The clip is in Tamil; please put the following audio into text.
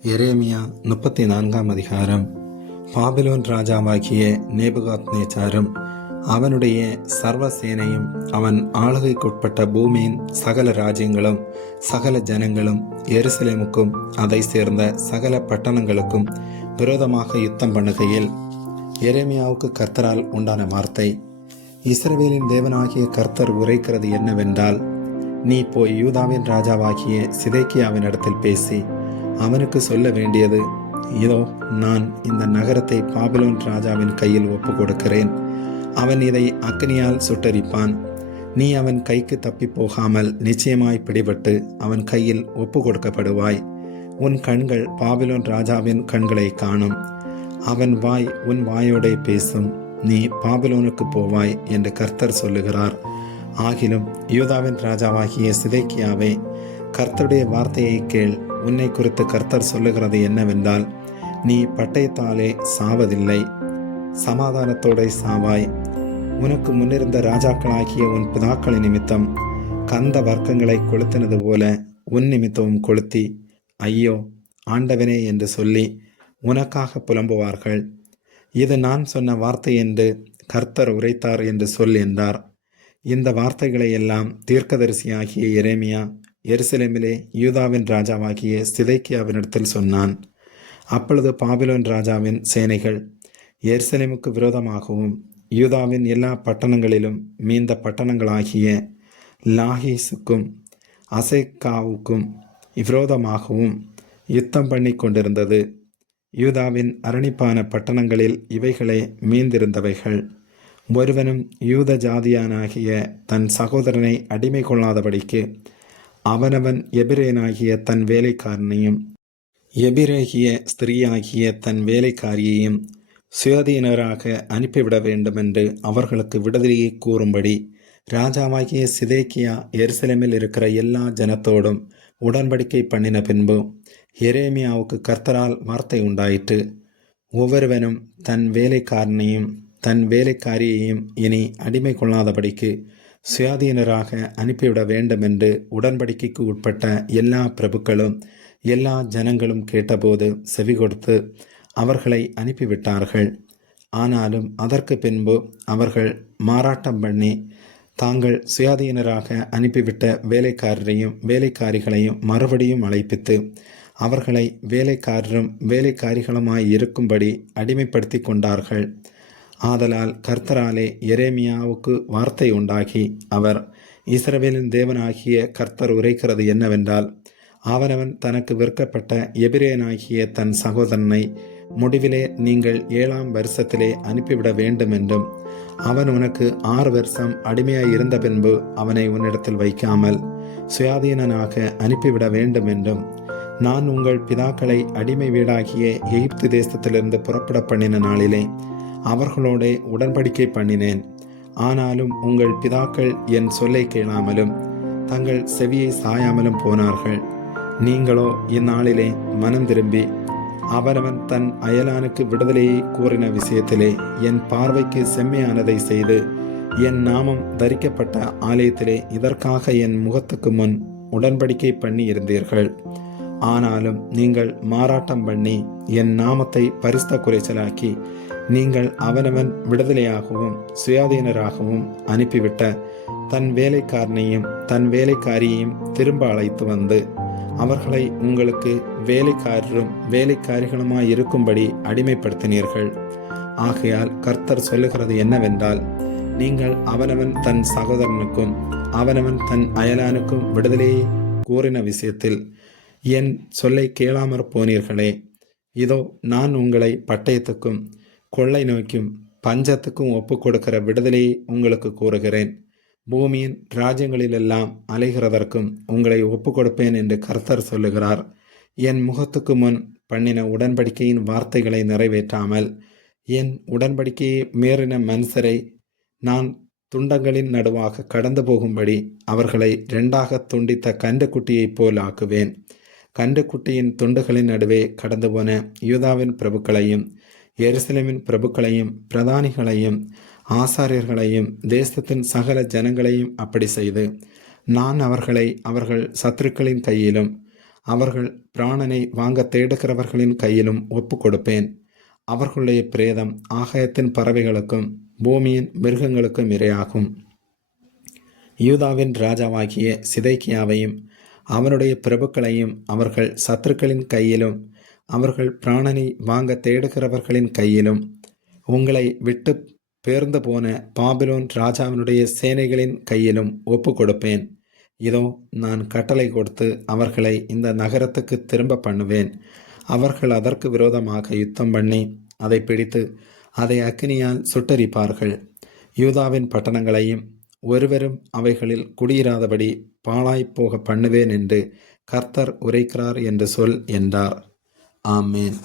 எரேமியா 34 அதிகாரம். பாபிலோன் ராஜாவாகிய நேபுகாத்நேச்சாரும் அவனுடைய சர்வசேனையும் அவன் ஆளுகைக்குட்பட்ட பூமியின் சகல ராஜ்யங்களும் சகல ஜனங்களும் எருசலேமுக்கும் அதை சேர்ந்த சகல பட்டணங்களுக்கும் விரோதமாக யுத்தம் பண்ணுகையில் எரேமியாவுக்கு கர்த்தரால் உண்டான வார்த்தை: இஸ்ரவேலின் தேவனாகிய கர்த்தர் உரைக்கிறது என்னவென்றால், நீ போய் யூதாவின் ராஜாவாகிய சிதேக்கியாவின் இடத்தில் பேசி அவனுக்கு சொல்ல வேண்டியது: இதோ, நான் இந்த நகரத்தை பாபிலோன் ராஜாவின் கையில் ஒப்பு கொடுக்கிறேன். அவன் இதை அக்கினியால் சுட்டரிப்பான். நீ அவன் கைக்கு தப்பி போகாமல் நிச்சயமாய் பிடிபட்டு அவன் கையில் ஒப்பு கொடுக்கப்படுவாய். உன் கண்கள் பாபிலோன் ராஜாவின் கண்களை காணும். அவன் வாய் உன் வாயோடே பேசும். நீ பாபிலோனுக்கு போவாய் என்று கர்த்தர் சொல்லுகிறார். ஆகிலும் யூதாவின் ராஜாவாகிய சிதேக்கியாவே, கர்த்தருடைய வார்த்தையை கேள். உன்னை குறித்து கர்த்தர் சொல்லுகிறது என்னவென்றால், நீ பட்டயத்தாலே சாவதில்லை, சமாதானத்தோட சாவாய். உனக்கு முன்னிருந்த ராஜாக்களாகிய உன் பிதாக்களின் நிமித்தம் கந்த வர்க்கங்களை கொளுத்தினது போல உன் நிமித்தமும் கொளுத்தி, ஐயோ ஆண்டவனே என்று சொல்லி உனக்காக புலம்புவார்கள். இது நான் சொன்ன வார்த்தை என்று கர்த்தர் உரைத்தார் என்று சொல் என்றார். இந்த வார்த்தைகளை எல்லாம் தீர்க்கதரிசியாகிய எரேமியா எருசலேமிலே யூதாவின் ராஜாவாகிய சிதேக்கியாவினிடத்தில் சொன்னான். அப்பொழுது பாபிலோன் ராஜாவின் சேனைகள் எருசலேமுக்கு விரோதமாகவும் யூதாவின் எல்லா பட்டணங்களிலும் மீந்த பட்டணங்களாகிய லாகீசுக்கும் அசேக்காவுக்கும் விரோதமாகவும் யுத்தம் பண்ணி கொண்டிருந்தது. யூதாவின் அரணிப்பான பட்டணங்களில் இவைகளே மீந்திருந்தவைகள். ஒருவனும் யூத ஜாதியானாகிய தன் சகோதரனை அடிமை கொள்ளாதபடிக்கு அவனவன் எபிரேனாகிய தன் வேலைக்காரனையும் எபிரேகிய ஸ்திரீயாகிய தன் வேலைக்காரியையும் சுயாதீனராக அனுப்பிவிட வேண்டுமென்று அவர்களுக்கு விடுதலையை கூறும்படி ராஜாவாகிய சிதேக்கியா எருசலேமில் இருக்கிற எல்லா ஜனத்தோடும் உடன்படிக்கை பண்ணின பின்பு எரேமியாவுக்கு கர்த்தரால் வார்த்தை உண்டாயிற்று: ஒவ்வொருவனும் தன் வேலைக்காரனையும் தன் வேலைக்காரியையும் இனி அடிமை கொள்ளாதபடிக்கு சுயாதீனராக அனுப்பிவிட வேண்டும் என்று உடன்படிக்கைக்கு உட்பட்ட எல்லா பிரபுக்களும் எல்லா ஜனங்களும் கேட்டபோது செவி கொடுத்து அவர்களை அனுப்பிவிட்டார்கள். ஆனாலும் அதற்கு பின்பு அவர்கள் மாறாட்டம் பண்ணி தாங்கள் சுயாதீனராக அனுப்பிவிட்ட வேலைக்காரரையும் வேலைக்காரிகளையும் மறுபடியும் அழைப்பித்து அவர்களை வேலைக்காரரும் வேலைக்காரிகளுமாய் இருக்கும்படி அடிமைப்படுத்தி கொண்டார்கள். ஆதலால் கர்த்தராலே எரேமியாவுக்கு வார்த்தை உண்டாகி அவர்: இஸ்ரவேலின் தேவனாகிய கர்த்தர் உரைக்கிறது என்னவென்றால், அவனவன் தனக்கு விற்கப்பட்ட எபிரேனாகிய தன் சகோதரனை முடிவிலே நீங்கள் 7ஆம் வருஷத்திலே அனுப்பிவிட வேண்டும் என்றும், அவன் உனக்கு 6 வருஷம் அடிமையாய் இருந்த பின்பு அவனை உன்னிடத்தில் வைக்காமல் சுயாதீனனாக அனுப்பிவிட வேண்டும் என்றும், நான் உங்கள் பிதாக்களை அடிமை வீடாகிய எகிப்து தேசத்திலிருந்து புறப்பட பண்ணின நாளிலே அவர்களோட உடன்படிக்கை பண்ணினேன். ஆனாலும் உங்கள் பிதாக்கள் என் சொல்லை கேளாமலும் தங்கள் செவியை சாயாமலும் போனார்கள். நீங்களோ இந்நாளிலே மனம் திரும்பி அவனவன் தன் அயலானுக்கு விடுதலையை கூறின விஷயத்திலே என் பார்வைக்கு செம்மையானதை செய்து என் நாமம் தரிக்கப்பட்ட ஆலயத்திலே இதற்காக என் முகத்துக்கு முன் உடன்படிக்கை பண்ணி இருந்தீர்கள். ஆனாலும் நீங்கள் மாறாட்டம் பண்ணி என் நாமத்தை பரிசுத்த குறைச்சலாக்கி நீங்கள் அவனவன் விடுதலையாகவும் சுயாதீனராகவும் அனுப்பிவிட்ட தன் வேலைக்காரனையும் தன் வேலைக்காரியையும் திரும்ப அழைத்து வந்து அவர்களை உங்களுக்கு வேலைக்காரரும் வேலைக்காரிகளுமாய் இருக்கும்படி அடிமைப்படுத்தினீர்கள். ஆகையால் கர்த்தர் சொல்லுகிறது என்னவென்றால், நீங்கள் அவனவன் தன் சகோதரனுக்கும் அவனவன் தன் அயலானுக்கும் விடுதலையை கூறின விஷயத்தில் என் சொல்லை கேளாமற் போனீர்களே. இதோ, நான் உங்களை பட்டயத்துக்கும் கொள்ளை நோய்க்கும் பஞ்சத்துக்கும் ஒப்பு கொடுக்கிற விடுதலையை உங்களுக்கு கூறுகிறேன். பூமியின் ராஜ்யங்களிலெல்லாம் அலைகிறதற்கும் உங்களை ஒப்பு கொடுப்பேன் என்று கர்த்தர் சொல்லுகிறார். என் முகத்துக்கு முன் பண்ணின உடன்படிக்கையின் வார்த்தைகளை நிறைவேற்றாமல் என் உடன்படிக்கையை மீறின மனுஷரை நான் துண்டங்களின் நடுவாக கடந்து போகும்படி அவர்களை 2ஆக துண்டித்த கன்றுக்குட்டியைப் போல் ஆக்குவேன். கன்றுக்குட்டியின் துண்டுகளின் நடுவே கடந்து போன யூதாவின் பிரபுக்களையும் எருசலேமின் பிரபுக்களையும் பிரதானிகளையும் ஆசாரியர்களையும் தேசத்தின் சகல ஜனங்களையும் அப்படி செய்து நான் அவர்களை அவர்கள் சத்துருக்களின் கையிலும் அவர்கள் பிராணனை வாங்க தேடுகிறவர்களின் கையிலும் ஒப்பு கொடுப்பேன். அவர்களுடைய பிரேதம் ஆகாயத்தின் பறவைகளுக்கும் பூமியின் மிருகங்களுக்கும் இரையாகும். யூதாவின் ராஜாவாகிய சிதைக்கியாவையும் அவனுடைய பிரபுக்களையும் அவர்கள் சத்துருக்களின் கையிலும் அவர்கள் பிராணனை வாங்க தேடுகிறவர்களின் கையிலும் உங்களை விட்டு பேர்ந்து போன பாபிலோன் ராஜாவினுடைய சேனைகளின் கையிலும் ஒப்பு கொடுப்பேன். இதோ, நான் கட்டளை கொடுத்து அவர்களை இந்த நகரத்துக்கு திரும்ப பண்ணுவேன். அவர்கள் அதற்கு விரோதமாக யுத்தம் பண்ணி அதை பிடித்து அதை அக்கினியால் சுட்டரிப்பார்கள். யூதாவின் பட்டணங்களையும் ஒருவரும் அவைகளில் குடியிராதபடி பாழாய்ப்போக பண்ணுவேன் என்று கர்த்தர் உரைக்கிறார் என்று சொல் என்றார். ஆமேன்.